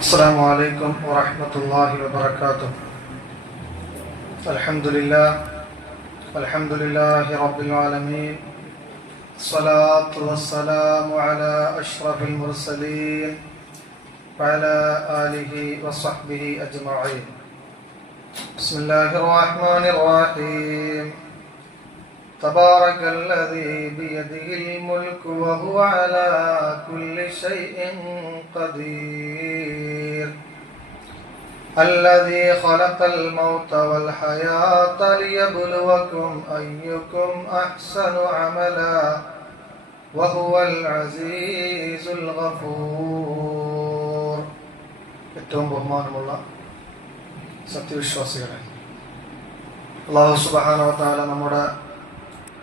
السلام عليكم ورحمة الله وبركاته. الحمد لله رب العالمين. الصلاة والسلام على أشرف المرسلين وعلى آله وصحبه أجمعين. بسم الله الرحمن الرحيم. تبارك الذي بيده الملك وهو على كل شيء قدير. الذي خلق الموت والحياة ليبلوكم أيكم أحسن عملا وهو العزيز الغفور. ഏറ്റവും ബഹുമാനമുള്ള സത്യവിശ്വാസികളെ, അല്ലാഹു സുബ്ഹാനഹു വ തആല നമ്മുടെ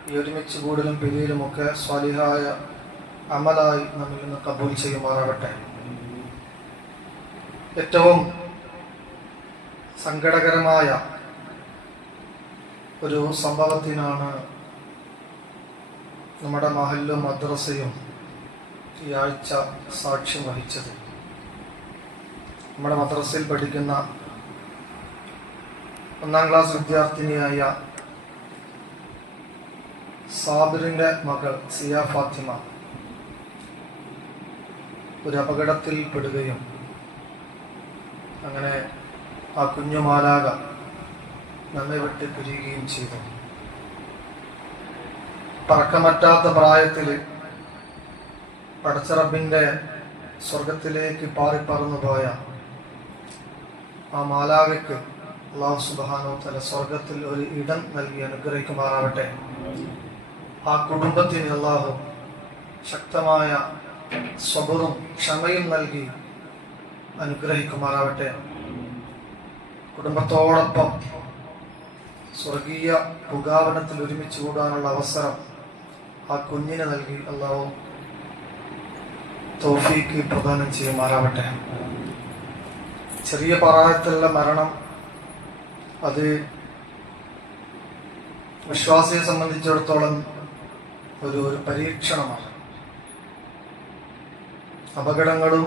ഈ ഒരുമിച്ച് കൂടലും പിരിയലുമൊക്കെ സ്വാലിഹായ അമലായി നമ്മിൽ നിന്ന് കബൂൽ ചെയ്യുമാറാകട്ടെ. ഏറ്റവും സങ്കടകരമായ ഒരു സംഭവത്തിനാണ് നമ്മുടെ മഹല്ലും മദ്രസയും ഈ ആഴ്ച സാക്ഷ്യം വഹിച്ചത്. നമ്മുടെ മദ്രസയിൽ പഠിക്കുന്ന 1ാം ക്ലാസ് വിദ്യാർത്ഥിനിയായ സാബിറിന്റെ മകൾ സിയ ഫാത്തിമ ഒരു അപകടത്തിൽ പെടുകയും അങ്ങനെ ആ കുഞ്ഞു മാലാക നമ്മെ വിട്ട് പിരിയുകയും ചെയ്തു. പറക്കമറ്റാത്ത പ്രായത്തിൽ പടച്ചറബിന്റെ സ്വർഗത്തിലേക്ക് പാറിപ്പറന്നു പോയ ആ മാലാകയ്ക്ക് അല്ലാഹു സുബ്ഹാനഹു വ തആല സ്വർഗത്തിൽ ഒരു ഇടം നൽകി അനുഗ്രഹിക്കുമാറാവട്ടെ. ആ കുടുംബത്തിന് അല്ലാഹു ശക്തമായ സബറും ക്ഷമയും നൽകി അനുഗ്രഹിക്കുമാറാവട്ടെ. കുടുംബത്തോടൊപ്പം സ്വർഗീയ പുകാവനത്തിൽ ഒരുമിച്ച് കൂടാനുള്ള അവസരം ആ കുഞ്ഞിന് നൽകി അല്ലാഹു തൗഫീക്ക് പ്രദാനം ചെയ്യുമാറാവട്ടെ. ചെറിയ പ്രായത്തിലുള്ള മരണം അത് വിശ്വാസിയെ സംബന്ധിച്ചിടത്തോളം ഒരു പരീക്ഷണമാണ്. അപകടങ്ങളും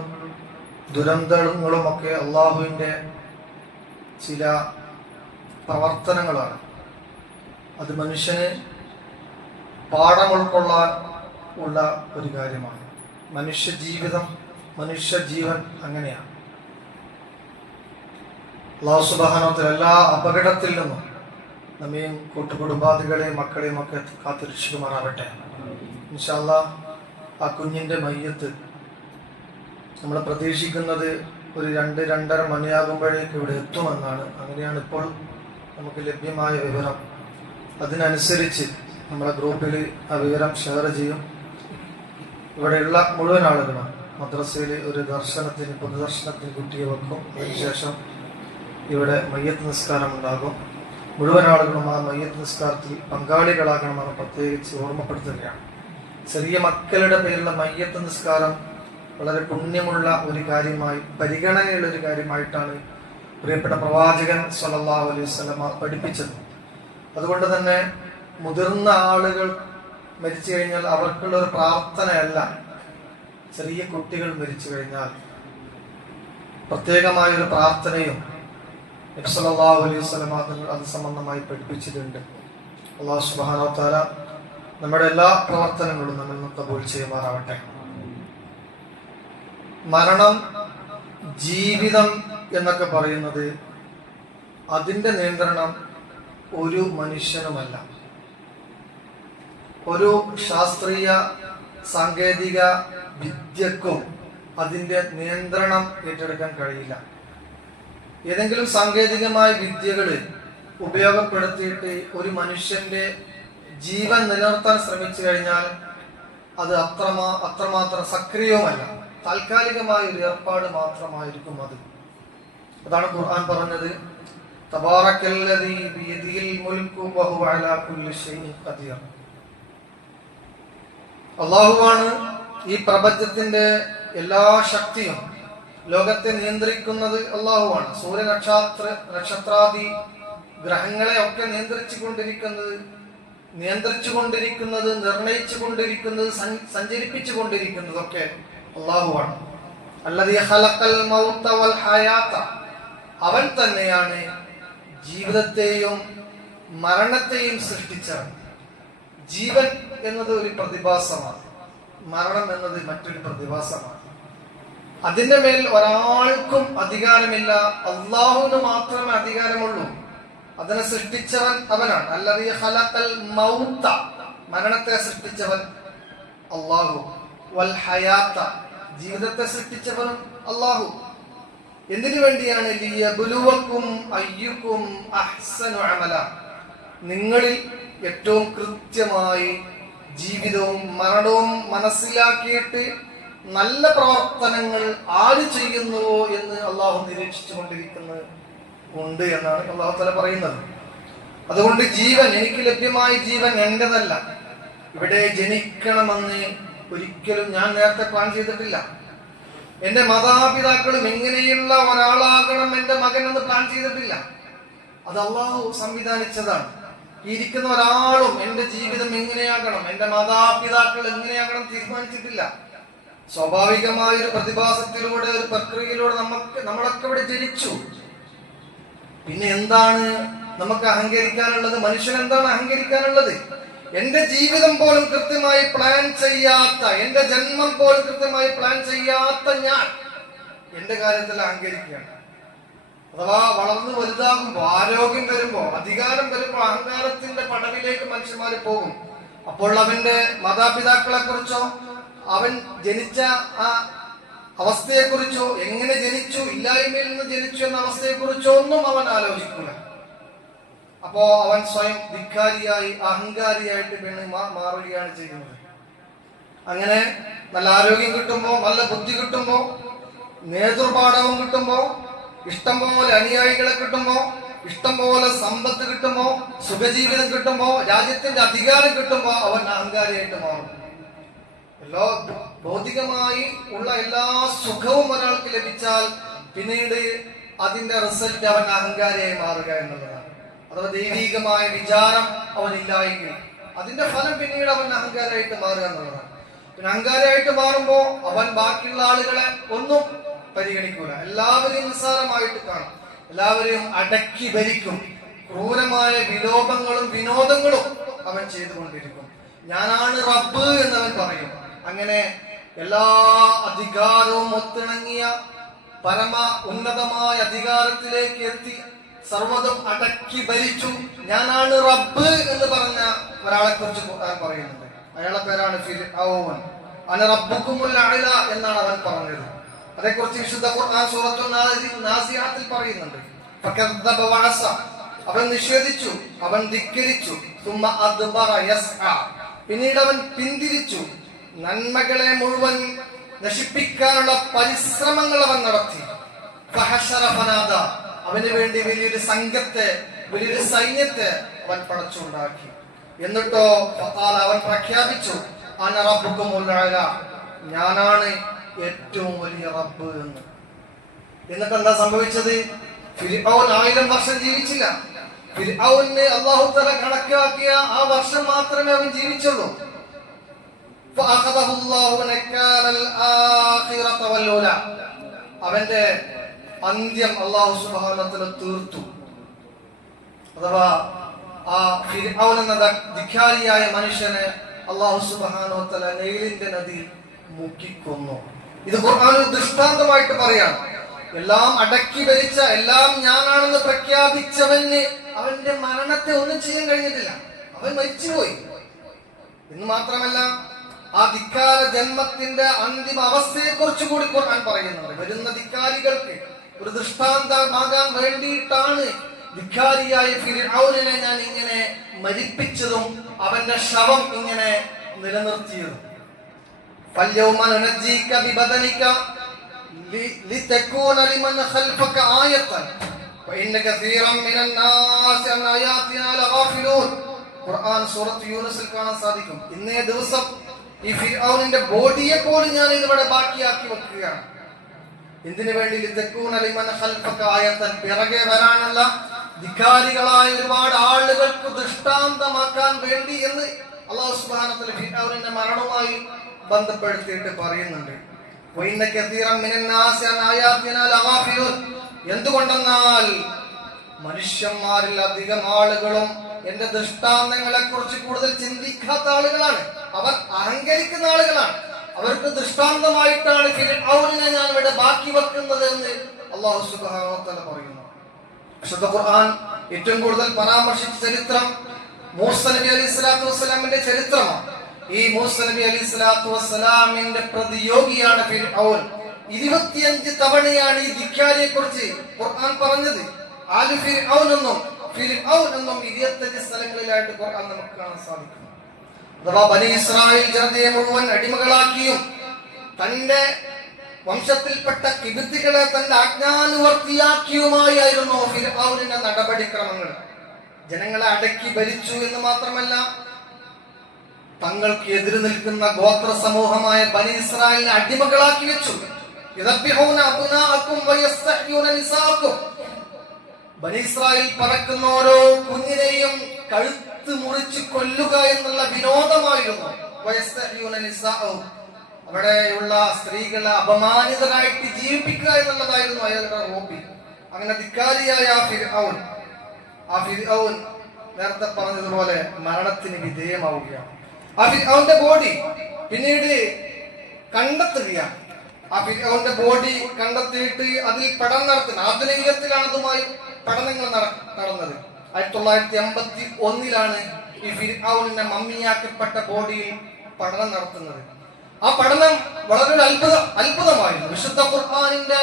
ദുരന്തങ്ങളുമൊക്കെ അള്ളാഹുവിൻ്റെ ചില പ്രവർത്തനങ്ങളാണ്. അത് മനുഷ്യന് പാഠം ഉൾക്കൊള്ളാൻ ഉള്ള ഒരു കാര്യമാണ്. മനുഷ്യജീവൻ അങ്ങനെയാണ്. അല്ലാഹു സുബ്ഹാനഹു വ തആല എല്ലാ അപകടത്തിൽ നിന്നും നമ്മയും കൂട്ടുകുടുംബാദികളെയും മക്കളെയും ഒക്കെ കാത്തുരക്ഷിക്കുമാറാവട്ടെ. ഇൻഷാ അല്ലാഹ് ആ കുഞ്ഞിൻ്റെ മയ്യത്ത് നമ്മൾ പ്രതീക്ഷിക്കുന്നത് ഒരു 2-2:30 മണിയാകുമ്പോഴേക്ക് ഇവിടെ എത്തുമെന്നാണ്. അങ്ങനെയാണ് ഇപ്പോൾ നമുക്ക് ലഭ്യമായ വിവരം. അതിനനുസരിച്ച് നമ്മുടെ ഗ്രൂപ്പിൽ ആ വിവരം ഷെയർ ചെയ്യും. ഇവിടെയുള്ള മുഴുവൻ ആളുകളും മദ്രസയിൽ ഒരു പൊതുദർശനത്തിന് കുട്ടിയെ വെക്കും. അതിനുശേഷം ഇവിടെ മയ്യത്ത് നിസ്കാരം ഉണ്ടാകും. മുഴുവൻ ആളുകളും ആ മയ്യത്ത് നിസ്കാരത്തിൽ പങ്കാളികളാകണമെന്ന് പ്രത്യേകിച്ച് ഓർമ്മപ്പെടുത്തുകയാണ്. ചെറിയ മക്കളുടെ പേരിലുള്ള മയ്യത്ത് നിസ്കാരം വളരെ പുണ്യമുള്ള ഒരു കാര്യമായി, പരിഗണനയുള്ള ഒരു കാര്യമായിട്ടാണ് പ്രിയപ്പെട്ട പ്രവാചകൻ സ്വല്ലല്ലാഹു അലൈഹി വസല്ലമ പഠിപ്പിച്ചത്. അതുകൊണ്ട് തന്നെ മുതിർന്ന ആളുകൾ മരിച്ചു കഴിഞ്ഞാൽ അവർക്കുള്ള ഒരു പ്രാർത്ഥനയല്ല, ചെറിയ കുട്ടികൾ മരിച്ചു കഴിഞ്ഞാൽ പ്രത്യേകമായൊരു പ്രാർത്ഥനയും നബി സല്ലല്ലാഹു അലൈഹി വസല്ലമ അത് സംബന്ധമായി പഠിപ്പിച്ചിട്ടുണ്ട്. അല്ലാഹു സുബ്ഹാനഹു വ തആല നമ്മുടെ എല്ലാ പ്രവർത്തനങ്ങളും നമ്മിൽ നിന്ന് കബൂൽ ചെയ്യുമാറാവട്ടെ. മരണം, ജീവിതം എന്നൊക്കെ പറയുന്നത് അതിൻ്റെ നിയന്ത്രണം ഒരു മനുഷ്യനുമല്ല. ഒരു ശാസ്ത്രീയ സാങ്കേതിക വിദ്യക്കും അതിൻ്റെ നിയന്ത്രണം ഏറ്റെടുക്കാൻ കഴിയില്ല. ഏതെങ്കിലും സാങ്കേതികമായ വിദ്യകൾ ഉപയോഗപ്പെടുത്തിയിട്ട് ഒരു മനുഷ്യന്റെ ജീവൻ നിലനിർത്താൻ ശ്രമിച്ചു കഴിഞ്ഞാൽ അത് അത്രമാത്രം സക്രിയവുമല്ല, താൽക്കാലികമായ ഒരു ഏർപ്പാട് മാത്രമായിരിക്കും അത്. അതാണ് ഖുർആൻ പറഞ്ഞത്, തബാറക്കല്ലദീ ബിയദിഹിൽ മുൽക്കു വഹുവ അലാ കുല്ലി ഷൈഇൻ ഖദീർ. അല്ലാഹുവാണ് ഈ പ്രപഞ്ചത്തിന്റെ എല്ലാ ശക്തിയും, ലോകത്തെ നിയന്ത്രിക്കുന്നത് അല്ലാഹുവാണ്. നക്ഷത്രാദി ഗ്രഹങ്ങളെ ഒക്കെ നിർണയിച്ചു കൊണ്ടിരിക്കുന്നത് സഞ്ചരിപ്പിച്ചു കൊണ്ടിരിക്കുന്നതൊക്കെ അല്ലാഹുവാണ്. അല്ലദീ ഖലഖൽ മൗത വൽ ഹയാത, അവൻ തന്നെയാണ് ജീവിതത്തെയും മരണത്തെയും സൃഷ്ടിച്ചവൻ. ജീവൻ എന്നത് ഒരു പ്രതിഭാസമാണ്, മരണം എന്നത് മറ്റൊരു പ്രതിഭാസമാണ്. അതിന്റെ മേൽ ഒരാൾക്കും അധികാരമില്ല, അള്ളാഹുവിന് മാത്രമേ അധികാരമുള്ളൂ. അതിനെ സൃഷ്ടിച്ചവൻ അവനാണ്. അല്ലദീ ഖലഖൽ മൗത, മരണത്തെ സൃഷ്ടിച്ചവൻ അള്ളാഹു. വൽ ഹയാത, ജീവിതത്തെ സൃഷ്ടിച്ചവൻ അള്ളാഹു. എന്തിനു വേണ്ടിയാണ്? ലിയബ്ലുവക്കും അയ്യുക്കും അഹ്സനു അമല, നിങ്ങളിൽ ഏറ്റവും കൃത്യമായി ജീവിതവും മരണവും മനസ്സിലാക്കിയിട്ട് നല്ല പ്രവർത്തനങ്ങൾ ആര് ചെയ്യുന്നുവോ എന്ന് അള്ളാഹു നിരീക്ഷിച്ചു കൊണ്ടിരിക്കുന്നത് ഉണ്ട് എന്നാണ് അള്ളാഹു തആല പറയുന്നത്. അതുകൊണ്ട് ജീവൻ, എനിക്ക് ലഭ്യമായ ജീവൻ എന്റേതല്ല. ഇവിടെ ജനിക്കണമെന്ന് ഒരിക്കലും ഞാൻ നേരത്തെ പ്ലാൻ ചെയ്തിട്ടില്ല. എന്റെ മാതാപിതാക്കളും എങ്ങനെയുള്ള ഒരാളാകണം എന്റെ മകൻ എന്ന് പ്ലാൻ ചെയ്തിട്ടില്ല. അത് അള്ളാഹു സംവിധാനിച്ചതാണ്. ഇരിക്കുന്ന ഒരാളും എന്റെ ജീവിതം എങ്ങനെയാകണം, എന്റെ മാതാപിതാക്കൾ എങ്ങനെയാകണം തീരുമാനിച്ചിട്ടില്ല. സ്വാഭാവികമായ ഒരു പ്രതിഭാസത്തിലൂടെ, ഒരു പ്രക്രിയയിലൂടെ നമ്മളൊക്കെ ഇവിടെ ജനിച്ചു. പിന്നെ എന്താണ് നമുക്ക് അഹങ്കരിക്കാനുള്ളത്? മനുഷ്യൻ എന്താണ് അഹങ്കരിക്കാനുള്ളത്? എന്റെ ജീവിതം പോലും കൃത്യമായി പ്ലാൻ ചെയ്യാത്ത, എന്റെ ജന്മം പോലും കൃത്യമായി പ്ലാൻ ചെയ്യാത്ത ഞാൻ എന്റെ കാര്യത്തിൽ അഹങ്കരിക്കുകയാണ്. അഥവാ വളർന്നു വലുതാകുമ്പോ, ആരോഗ്യം വരുമ്പോ, അധികാരം വരുമ്പോ അഹങ്കാരത്തിന്റെ പടവിലേക്ക് മനുഷ്യന്മാര് പോകും. അപ്പോൾ അവന്റെ മാതാപിതാക്കളെ കുറിച്ചോ, അവൻ ജനിച്ച ആ അവസ്ഥയെ കുറിച്ചോ, എങ്ങനെ ജനിച്ചു, ഇല്ലായ്മയിൽ നിന്ന് ജനിച്ചു എന്ന അവസ്ഥയെ കുറിച്ചോ ഒന്നും അവൻ ആലോചിക്കില്ല. അപ്പോ അവൻ സ്വയം ധിക്കാരിയായി, അഹങ്കാരിയായിട്ട് മാറുകയാണ് ചെയ്യുന്നത്. അങ്ങനെ നല്ല ആരോഗ്യം കിട്ടുമ്പോ, നല്ല ബുദ്ധി കിട്ടുമ്പോ, നേതൃപാഠവും കിട്ടുമ്പോ, ഇഷ്ടം പോലെ അനുയായികളെ കിട്ടുമ്പോ, ഇഷ്ടം പോലെ സമ്പത്ത് കിട്ടുമ്പോ, സുഖജീവിതം കിട്ടുമ്പോ, രാജ്യത്തിന്റെ അധികാരം കിട്ടുമ്പോ അവൻ അഹങ്കാരിയായിട്ട് മാറും. ഭൗതികമായി ഉള്ള എല്ലാ സുഖവും ഒരാൾക്ക് ലഭിച്ചാൽ പിന്നീട് അതിന്റെ റിസൾട്ട് അവൻ അഹങ്കാരിയായി മാറുക എന്നുള്ളതാണ്. അഥവാ ദൈവികമായ വിചാരം അവനില്ലായെങ്കിൽ അതിന്റെ ഫലം പിന്നീട് അവൻ അഹങ്കാരമായിട്ട് മാറുക എന്നുള്ളതാണ്. പിന്നെ അഹങ്കാരമായിട്ട് മാറുമ്പോ അവൻ ബാക്കിയുള്ള ആളുകളെ ഒന്നും പരിഗണിക്കൂല, എല്ലാവരെയും നിസ്സാരമായിട്ട് കാണും, എല്ലാവരെയും അടക്കി ഭരിക്കും, ക്രൂരമായ വിലോപങ്ങളും വിനോദങ്ങളും അവൻ ചെയ്തുകൊണ്ടിരിക്കും. ഞാനാണ് റബ്ബ് എന്നവൻ പറയും. അങ്ങനെ എല്ലാ അധികാരവും ഒത്തിണങ്ങിയ പരമ ഉന്നതമായ അധികാരത്തിലേക്ക് എത്തി സർവ്വതും അടക്കി ഭരിച്ചു ഞാനാണ് റബ്ബ് എന്ന് പറഞ്ഞ ഒരാളെ കുറിച്ച് പറയുന്നുണ്ട്. അയാളുടെ പേരാണ് ഫിർഔൻ. അന റബ്ബുക്കുമുൽ അഅ്ല എന്നാണ് അവൻ പറഞ്ഞത്. അതേക്കുറിച്ച് വിശുദ്ധ ഖുർആൻ സൂറത്തുൻ നാസിയാത്തിൽ പറയുന്നുണ്ട്. ഫകദ്ദബ വഅസ, അവൻ നിഷേധിച്ചു, അവൻ ധിക്കരിച്ചു. സുമ്മ അദ്ബറ യസ്ആ, പിന്നീട് അവൻ പിന്തിരിച്ചു. നന്മകളെ മുഴുവൻ നശിപ്പിക്കാനുള്ള പരിശ്രമങ്ങൾ അവൻ നടത്തി. ഫഹശറ ഫനാദ, അവന് വേണ്ടി വലിയൊരു സംഘത്തെ, വലിയൊരു സൈന്യത്തെ അവൻ പടച്ചുണ്ടാക്കി. എന്നിട്ടോ അവൻ പ്രഖ്യാപിച്ചു, അന റബ്ബുക്കുമുൽ അഅ്ല, ഞാനാണ് ഏറ്റവും വലിയ റബ്ബ് എന്ന്. എന്നിട്ട് എന്താ സംഭവിച്ചത്? ഫിർഔൻ 1000 വർഷം ജീവിച്ചില്ല. ഫിർഔന് അല്ലാഹു തആല കണക്കാക്കിയ ആ വർഷം മാത്രമേ അവൻ ജീവിച്ചുള്ളൂ. അവന്റെ അന്ത്യം അല്ലാഹു സുബ്ഹാനഹു വ തആല തീർത്തു. അഥവാ ആ ഫിർഔൻ എന്ന ധിക്കാരിയായ മനുഷ്യനെ അല്ലാഹു സുബ്ഹാനഹു വ തആല നൈലിന്റെ നദിയിൽ മുക്കിക്കൊന്നു. ഇത് ഖുർആൻ ദൃഷ്ടാന്തമായിട്ട് പറയാണ്. എല്ലാം അടക്കി ഭരിച്ച, എല്ലാം ഞാനാണെന്ന് പ്രഖ്യാപിച്ചവന് അവന്റെ മരണത്തെ ഒന്നും ചെയ്യാൻ കഴിഞ്ഞിട്ടില്ല. അവൻ മരിച്ചുപോയി എന്ന് മാത്രമല്ല, ആ ധിക്കാര ജന്മത്തിന്റെ അന്തിമ അവസ്ഥയെ കുറിച്ച് കൂടി ഖുർആൻ പറയുന്നുണ്ട്. വരുന്ന ധിക്കാരികൾക്ക് ഒരു ദൃഷ്ടാന്തമാകാൻ വേണ്ടിയിട്ടാണ് ധിക്കാരിയായ ഫിർഔനെ ഞാൻ ഇങ്ങനെ മരിപ്പിച്ചതും അവന്റെ ശവം ഇങ്ങനെ നിലനിർത്തിയതും. فَالْيَوْمَ نُنَجِّيكَ بِبَدَنِكَ لِتَكُونَ لِمَنْ خَلْفَكَ آيَةً وَإِنَّ كَثِيرًا مِنَ النَّاسِ عَنْ آيَاتِنَا لَغَافِلُونَ. ഖുർആൻ സൂറത്ത് യൂനുസിൽ കാണാൻ സാധിക്കും. ഇന്നേ ദിവസം ഈ ഫിർഔനിന്റെ ബോഡിയെ പോലും ഞാൻ ഇവിടെ ബാക്കിയാക്കി വെക്കുകയാണ്. എന്തിനു വേണ്ടി? ലിതകൂന ലിമൻ ഖൽഫക ആയതൻ, പിറകെ വരാനുള്ള ധിക്കാരികളായ ഒരുപാട് ആളുകൾക്ക് ദൃഷ്ടാന്തമാക്കാൻ വേണ്ടി എന്ന് അല്ലാഹു സുബ്ഹാനഹു വ തആല ഫിർഔനിന്റെ മരണവുമായി ബന്ധപ്പെടുത്തിയിട്ട് പറയുന്നുണ്ട്. എന്തുകൊണ്ടെന്നാൽ മനുഷ്യന്മാരിൽ അധികം ആളുകളും എന്റെ ദൃഷ്ടാന്തങ്ങളെ കുറിച്ച് കൂടുതൽ ചിന്തിക്കാത്ത ആളുകളാണ്. അവർ അഹങ്കരിക്കുന്ന ആളുകളാണ്. അവർക്ക് ദൃഷ്ടാന്തമായിട്ടാണ് ഫിർഔനെ ഞാൻ ഇവിടെ ബാക്കി വെക്കുന്നത് എന്ന് അല്ലാഹു സുബ്ഹാനഹു വ തആല പറയുന്നു. വിശുദ്ധ ഖുർആൻ ഏറ്റവും കൂടുതൽ പരാമർശിച്ച ചരിത്രം മൂസ നബി അലൈഹി സ്വലാത്തു വസ്സലാമിന്റെ ചരിത്രമാണ്. ഈ മൂസ നബി അലൈഹി സ്വലാത്തു വസ്സലാമിന്റെ പ്രതിയോഗിയാണ് ഫിർഔൻ. 25 തവണയാണ് ഈ ധിക്കാരിയെ കുറിച്ച് ഖുർആൻ പറഞ്ഞത്. ആലു ഫിർഔൻ എന്നും 25 സ്ഥലങ്ങളിലായിട്ട് ഖുർആൻ നമുക്ക് കാണാൻ സാധിക്കും. അഥവാ ബനി ഇസ്രായേൽ ജനതയെ മുഴുവൻ അടിമകളാക്കിയും തന്റെ വംശത്തിൽപ്പെട്ട കിബിത്തികളെ തന്റെ ആജ്ഞാനുവർത്തിയാക്കിയുമായിരുന്നു ഫിർഔനിന്റെ നടപടിക്രമങ്ങൾ. ജനങ്ങളെ അടക്കി ഭരിച്ചു എന്ന് മാത്രമല്ല, തങ്ങൾക്ക് എതിര് നിൽക്കുന്ന ഗോത്ര സമൂഹമായ ബനി ഇസ്രായേലിനെ അടിമകളാക്കി വെച്ചു. ബനി ഇസ്രായേൽ പറക്കുന്ന ഓരോ കുഞ്ഞിനെയും കഴുത്ത് മുറിച്ച് കൊല്ലുക എന്നുള്ള വിനോദമായിരുന്നു. അവിടെയുള്ള സ്ത്രീകളെ അപമാനിതരായിട്ട് ജീവിപ്പിക്കുക എന്നുള്ളതായിരുന്നു അയാളുടെ ഹോബി. അങ്ങനെ ധിക്കാരിയായ ആ ഫിർഔൻ നേരത്തെ പറഞ്ഞതുപോലെ മരണത്തിന് വിധേയമാവുകയാണ്. ആ ഫിർഔന്റെ ബോഡി പിന്നീട് കണ്ടെത്തുകയാണ്. ആ ഫിർഔന്റെ ബോഡി കണ്ടെത്തിയിട്ട് അതിൽ പഠനം നടത്തുന്നത് ആധുനിക യുഗത്തിലാണ് അതുമായി പഠനങ്ങൾ നടന്നത്. 1981 ഈ ഫിർഔനിന്റെ മമ്മിയാക്കപ്പെട്ട ബോഡിയിൽ പഠനം നടത്തുന്നത്. ആ പഠനം വളരെ അത്ഭുതമായിരുന്നു. വിശുദ്ധ ഖുർആനിന്റെ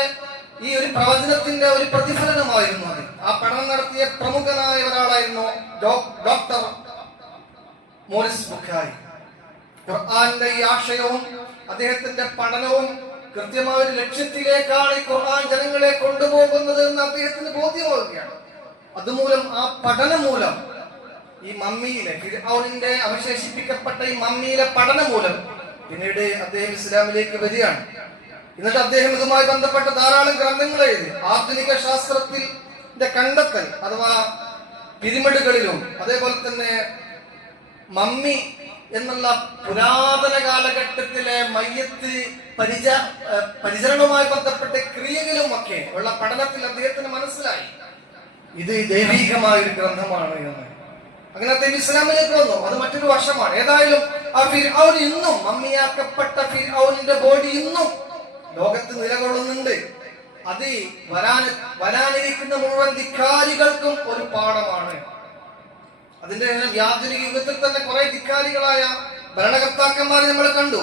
ഈ ഒരു പ്രവചനത്തിന്റെ ഒരു പ്രതിഫലനമായിരുന്നു അത്. ആ പഠനം നടത്തിയ പ്രമുഖനായ ഒരാളായിരുന്നു ഡോക്ടർ മോറിസ് ബുഖാരി. ഖുർആന്റെ ഈ ആശയവും അദ്ദേഹത്തിന്റെ പഠനവും കൃത്യമായ ഒരു ലക്ഷ്യത്തിലേക്കാണ് ഈ ഖുർആൻ ജനങ്ങളെ കൊണ്ടുപോകുന്നത് എന്ന് അദ്ദേഹത്തിന് ബോധ്യമാവുകയാണ്. അതുമൂലം ആ പഠനം മൂലം ഈ മമ്മിയിലെ ഫിർഔനിന്റെ അവശേഷിപ്പിക്കപ്പെട്ട ഈ മമ്മിയിലെ പഠനം മൂലം പിന്നീട് അദ്ദേഹം ഇസ്ലാമിലേക്ക് വരികയാണ്. എന്നിട്ട് അദ്ദേഹം ഇതുമായി ബന്ധപ്പെട്ട ധാരാളം ഗ്രന്ഥങ്ങൾ എഴുതി. ആധുനിക ശാസ്ത്രത്തിന്റെ കണ്ടെത്തൽ അഥവാ പിരമിഡുകളിലും അതേപോലെ തന്നെ മമ്മി എന്നുള്ള പുരാതന കാലഘട്ടത്തിലെ മയ്യത്ത് പരിചരണവുമായി ബന്ധപ്പെട്ട ക്രിയകളും ഒക്കെ ഉള്ള പഠനത്തിൽ അദ്ദേഹത്തിന് മനസ്സിലായി ഇത് ദൈവികമായ ഒരു ഗ്രന്ഥമാണ് എന്ന്. അങ്ങനെ അദ്ദേഹം ഇസ്ലാമിലേക്ക് വന്നു. അത് മറ്റൊരു വശമാണ്. ഏതായാലും ആ ഫിർഔൻ ഇന്നും മമ്മിയാക്കപ്പെട്ട ഫിർഔനിന്റെ ബോഡി ഇന്നും ലോകത്ത് നിലകൊള്ളുന്നുണ്ട്. അത് വരാനിരിക്കുന്ന മുഴുവൻ ധിക്കാരികൾക്കും ഒരു പാഠമാണ്. അതിന്റെ ആധുനിക യുഗത്തിൽ തന്നെ കുറെ ധിക്കാരികളായ ഭരണകർത്താക്കന്മാരെ നമ്മൾ കണ്ടു.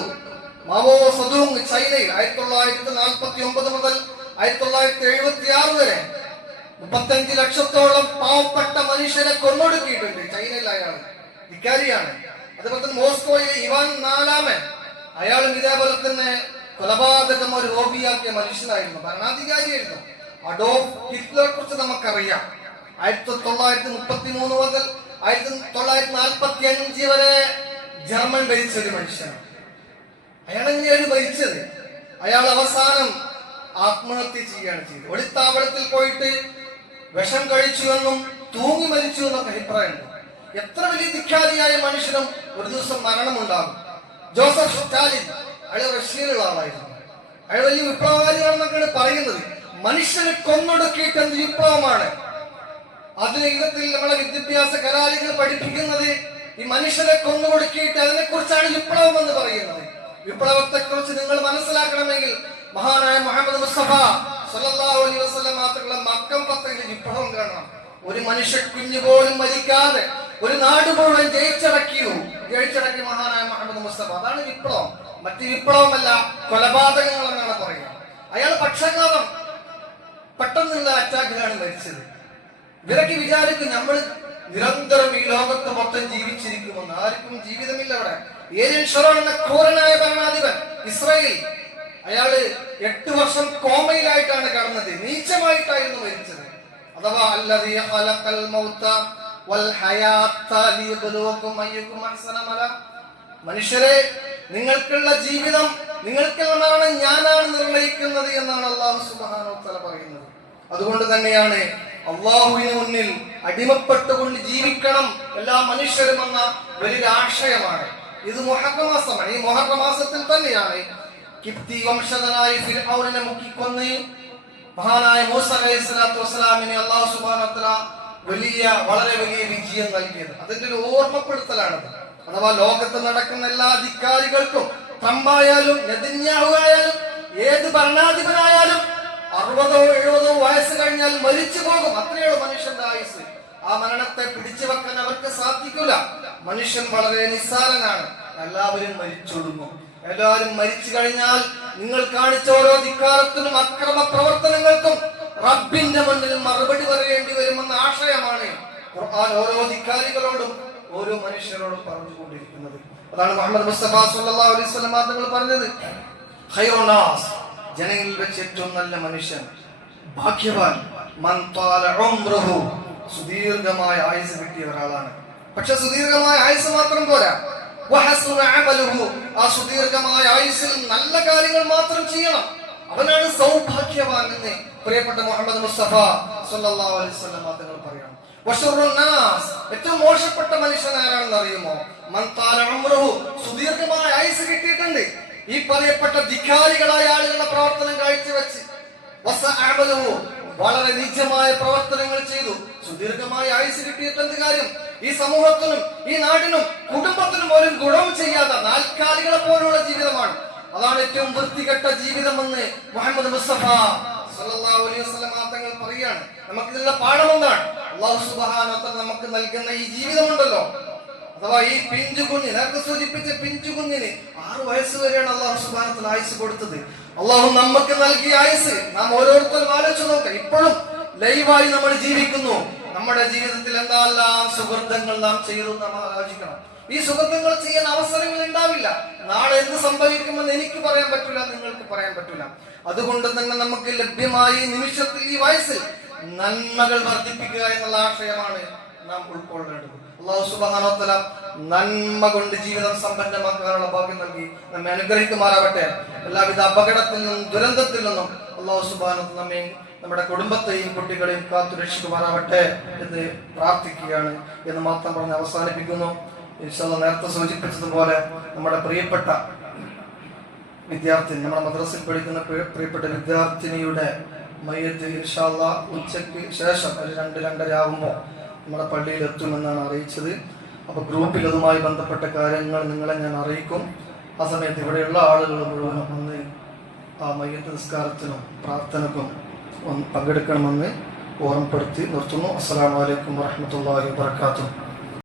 മാവോ സദൂങ് ചൈനയിൽ 1949 മുതൽ 1976 വരെ 35 ലക്ഷത്തോളം പാവപ്പെട്ട മനുഷ്യരെ കൊന്നൊടുക്കിയിട്ടുണ്ട്. ചൈനയിൽ അയാൾ ധിക്കാരിയാണ്. അതുപോലെ തന്നെ മോസ്കോയിലെ ഇവാൻ 4 അയാളും ഇതേപോലെ തന്നെ കൊലപാതകം ഒരു ഹോബിയാക്കിയ മനുഷ്യനായിരുന്നു, ഭരണാധികാരിയായിരുന്നു. അഡോൾഫ് ഹിറ്റ്ലറെ കുറിച്ച് നമുക്കറിയാം. 1933 മുതൽ 1945 വരെ ജർമ്മൻ ഭരിച്ച ഒരു മനുഷ്യനാണ്. അയാൾ എങ്ങനെയാണ് ഭരിച്ചത്? അയാൾ അവസാനം ആത്മഹത്യ ചെയ്യുകയാണ് ചെയ്തത്. ഒളിത്താവളത്തിൽ പോയിട്ട് വിഷം കഴിച്ചു എന്നും തൂങ്ങി മരിച്ചു എന്നൊക്കെ അഭിപ്രായമുണ്ട്. എത്ര വലിയ ധിക്കാരിയായ മനുഷ്യനും ഒരു ദിവസം മരണമുണ്ടാകും. ജോസഫ് സ്റ്റാലിൻ അയാൾ റഷ്യയിലുള്ള ആളായിരുന്നു. അയാൾ വലിയ വിപ്ലവകാരിയാണെന്നൊക്കെയാണ് പറയുന്നത്. മനുഷ്യനെ കൊന്നൊടുക്കിയിട്ട് എന്ത് വിപ്ലവമാണ്? ആധുനിക യുഗത്തിൽ നമ്മളെ വിദ്യാഭ്യാസ കലാലികൾ പഠിപ്പിക്കുന്നത് ഈ മനുഷ്യനെ കൊന്നുകൊടുക്കിയിട്ട് അതിനെ കുറിച്ചാണ് വിപ്ലവം എന്ന് പറയുന്നത്. വിപ്ലവത്തെ കുറിച്ച് നിങ്ങൾ മനസ്സിലാക്കണമെങ്കിൽ മഹാനായ മുഹമ്മദ് മുസ്തഫ സല്ലല്ലാഹു അലൈഹി വസല്ലം മാത്രമുള്ള മക്കം പത്തയിലെ വിപ്ലവം കാണണം. ഒരു മനുഷ്യ കുഞ്ഞു പോലും മരിക്കാതെ ഒരു നാട് മുഴുവൻ ജയിച്ചടക്കി മഹാനായ മുഹമ്മദ് മുസ്തഫ. അതാണ് വിപ്ലവം. മറ്റ് വിപ്ലവമല്ല, കൊലപാതകങ്ങൾ എന്നാണ് പറയുക. അയാൾ പക്ഷാഘാതം പെട്ടെന്നുള്ള അറ്റാക്കിലാണ് മരിച്ചത്. ഇവരൊക്കെ വിചാരിക്കും നമ്മൾ നിരന്തരം ഈ ലോകത്ത് മൊത്തം ജീവിച്ചിരിക്കുമെന്ന്. ആർക്കും ജീവിതമില്ല അവിടെ. ഏരിയൻ ഷറോൺ എന്ന ക്രൂരനായ ഭരണാധിപൻ ഇസ്രായേൽ, അയാള് 8 വർഷം കോമയിലായിട്ടാണ് കടന്നത്. നീചമായിട്ടായിരുന്നു മരിച്ചത്. അഥവാ അല്ലദീ ഖലഖൽ മൗത വൽ ഹയാത ലിയബ്ലുവകും അയ്യുകും അഹ്സന അമല. മനുഷ്യരെ, നിങ്ങൾക്കുള്ള ജീവിതം, നിങ്ങൾക്കുള്ള മരണം ഞാനാണ് നിർണയിക്കുന്നത് എന്നാണ് അല്ലാഹു സുബ്ഹാനഹു വ തആല പറയുന്നത്. അതുകൊണ്ട് തന്നെയാണ് അല്ലാഹുവിന് മുന്നിൽ അടിമപ്പെട്ടുകൊണ്ട് ജീവിക്കണം എല്ലാ മനുഷ്യരും എന്ന വലിയ ആശയമാണ്. ഇത് മുഹറം മാസമാണ്. ഈ മുഹറം മാസത്തിൽ തന്നെയാണ് കിപ്തി വംശജനായ ഫിർഔനെ മുക്കിക്കൊന്ന് മഹാനായ മൂസ അലൈഹിസ്സലാത്തു വസ്സലാമിനെ അല്ലാഹു സുബ്ഹാനഹു വ തആല വളരെ വലിയ വിജയം നൽകിയത്. അതിന്റെ ഒരു ഓർമ്മപ്പെടുത്തലാണത്. അഥവാ ലോകത്ത് നടക്കുന്ന എല്ലാ അധികാരികൾക്കും ട്രംപായാലും നെതന്യാഹു ആയാലും ഏത് ഭരണാധിപനായാലും 60-70 വയസ്സ് കഴിഞ്ഞാൽ മരിച്ചു പോകും. അത്രയുള്ള മനുഷ്യന്റെ ആയുസ്. ആ മരണത്തെ പിടിച്ചു വെക്കാൻ അവർക്ക് സാധിക്കില്ല. മനുഷ്യൻ വളരെ നിസ്സാരനാണ്. എല്ലാവരും മരിച്ചൊടുങ്ങും. എല്ലാവരും മരിച്ചു കഴിഞ്ഞാൽ നിങ്ങൾ കാണിച്ച ഓരോ ധിക്കാരത്തിനും അക്രമ പ്രവർത്തനങ്ങൾക്കും റബ്ബിന്റെ മുന്നിൽ മറുപടി പറയേണ്ടി വരുമെന്ന ആശയമാണ് ഖുർആൻ ഓരോ ധിക്കാരികളോടും ഓരോ മനുഷ്യരോടും പറഞ്ഞുകൊണ്ടിരിക്കുന്നത്. അതാണ് മുഹമ്മദ് മുസ്തഫ സല്ലല്ലാഹു അലൈഹി വസല്ലം തങ്ങൾ പറഞ്ഞത്, ഖൈറുന്നാസ്, ജനങ്ങളിൽ വെച്ച് ഏറ്റവും നല്ല മനുഷ്യൻ, ഭാഗ്യവാൻ, മൻ ത്വാല ഉംറുഹു, സുദീർഘമായ ആയുസ് കിട്ടിയ ഒരാളാണ്. പക്ഷെ സുദീർഘമായ ആയുസ് മാത്രം പോരാ, വഹസുന അമലുഹു, ആ സുദീർഘമായ ആയുസ്സിൽ നല്ല കാര്യങ്ങൾ മാത്രം ചെയ്യണം. അവനാണ് സൗഭാഗ്യവാൻ എന്ന് പ്രിയപ്പെട്ട മുഹമ്മദ് മുസ്തഫ സല്ലല്ലാഹു അലൈഹി വസല്ലം തങ്ങൾ പറയണം. വശറുന്നാസ്, ഏറ്റവും മോശപ്പെട്ട മനുഷ്യൻ ആരാണെന്ന് അറിയുമോ? മൻ ത്വാല ഉംറുഹു, സുദീർഘമായ ആയുസ് കിട്ടിയിട്ടുണ്ട്, ഈ പറയപ്പെട്ട ധിക്കാരികളായ ആളുകളുടെ പ്രവർത്തനം കാഴ്ചവെച്ച്, വസഅമലുഹു, വളരെ നീചമായ പ്രവർത്തനങ്ങൾ ചെയ്തു, സുദീർഘമായ ആയുസ് കിട്ടിയിട്ട് എന്ത് കാര്യം? ഈ സമൂഹത്തിനും ഈ നാടിനും കുടുംബത്തിനും ഒരു ഗുണവും ചെയ്യാത്ത നാൽക്കാലികളെ പോലുള്ള ജീവിതമാണ്. അതാണ് ഏറ്റവും വൃത്തികെട്ട ജീവിതമെന്ന് മുഹമ്മദ് മുസ്തഫ സല്ലല്ലാഹു അലൈഹി വസല്ലം തങ്ങൾ പറയാണ്. നമുക്ക് ഇതിലുള്ള പാഠം എന്താണ്? അല്ലാഹു സുബ്ഹാനഹു വ തആല നമുക്ക് നൽകുന്ന ഈ ജീവിതമുണ്ടല്ലോ, അഥവാ ഈ പിഞ്ചുകുഞ്ഞ്, നേരത്തെ സൂചിപ്പിച്ച പിഞ്ചുകുഞ്ഞിന് 6 വയസ്സ് വരെയാണ് അല്ലാഹു സുബ്ഹാനഹു വ തആല ആയുസ് കൊടുത്തത്. അല്ലാഹു നമുക്ക് നൽകിയ ആയുസ് നാം ഓരോരുത്തരും ആലോചിച്ച് നോക്കാം. ഇപ്പോഴും ലൈവായി നമ്മൾ ജീവിക്കുന്നു. നമ്മുടെ ജീവിതത്തിൽ എന്തെല്ലാം സുഹൃത്തുക്കൾ നാം ചെയ്തു നാം ആലോചിക്കണം. ഈ സുഹൃത്തുക്കൾ ചെയ്യാൻ അവസരങ്ങൾ ഉണ്ടാവില്ല. നാളെ എന്ത് സംഭവിക്കുമെന്ന് എനിക്ക് പറയാൻ പറ്റില്ല, നിങ്ങൾക്ക് പറയാൻ പറ്റില്ല. അതുകൊണ്ട് തന്നെ നമുക്ക് ലഭ്യമായ ഈ നിമിഷത്തിൽ, ഈ വയസ്സിൽ നന്മകൾ വർദ്ധിപ്പിക്കുക എന്നുള്ള ആശയമാണ് നാം ഉൾക്കൊള്ളേണ്ടത്. അല്ലാഹു സുബ്ഹാനഹു വ തആല നന്മ കൊണ്ട് ജീവിതം സമ്പന്നമാക്കാനുള്ള ഭാഗ്യം നൽകി നമ്മെ അനുഗ്രഹിക്കുമാറാവട്ടെ. എല്ലാവിധ അപകടത്തിൽ നിന്നും ദുരന്തത്തിൽ നിന്നും അല്ലാഹു സുബ്ഹാനഹു വ തആല നമ്മെ, നമ്മുടെ കുടുംബത്തെയും കുട്ടികളെയും കാത്തുരക്ഷിക്കുമാറാവട്ടെ എന്ന് പ്രാർത്ഥിക്കുകയാണ് എന്ന് മാത്രം പറഞ്ഞ് അവസാനിപ്പിക്കുന്നു. ഇൻഷാ അല്ലാഹ് നേരത്തെ സൂചിപ്പിച്ചതുപോലെ നമ്മുടെ പ്രിയപ്പെട്ട വിദ്യാർത്ഥിനി, നമ്മുടെ മദ്രസയിൽ പഠിക്കുന്ന പ്രിയപ്പെട്ട വിദ്യാർത്ഥിനിയുടെ മയ്യത്ത് ഇൻഷാ അല്ലാഹ് ഉച്ചയ്ക്ക് ശേഷം ഒരു 2-2:30 ആകുമ്പോൾ നമ്മുടെ പള്ളിയിൽ എത്തുമെന്നാണ് അറിയിച്ചത്. അപ്പോൾ ഗ്രൂപ്പിൽ അതുമായി ബന്ധപ്പെട്ട കാര്യങ്ങൾ നിങ്ങളെ ഞാൻ അറിയിക്കും. ആ സമയത്ത് ഇവിടെയുള്ള ആളുകൾ മുഴുവനും ഒന്ന് ആ മയ്യത്ത് നിസ്കാരത്തിനും പ്രാർത്ഥനക്കും പങ്കെടുക്കണമെന്ന് ഓർമ്മപ്പെടുത്തി നിർത്തുന്നു. അസ്സലാമു അലൈക്കും വറഹ്മത്തുള്ളാഹി വബറകാതുഹു.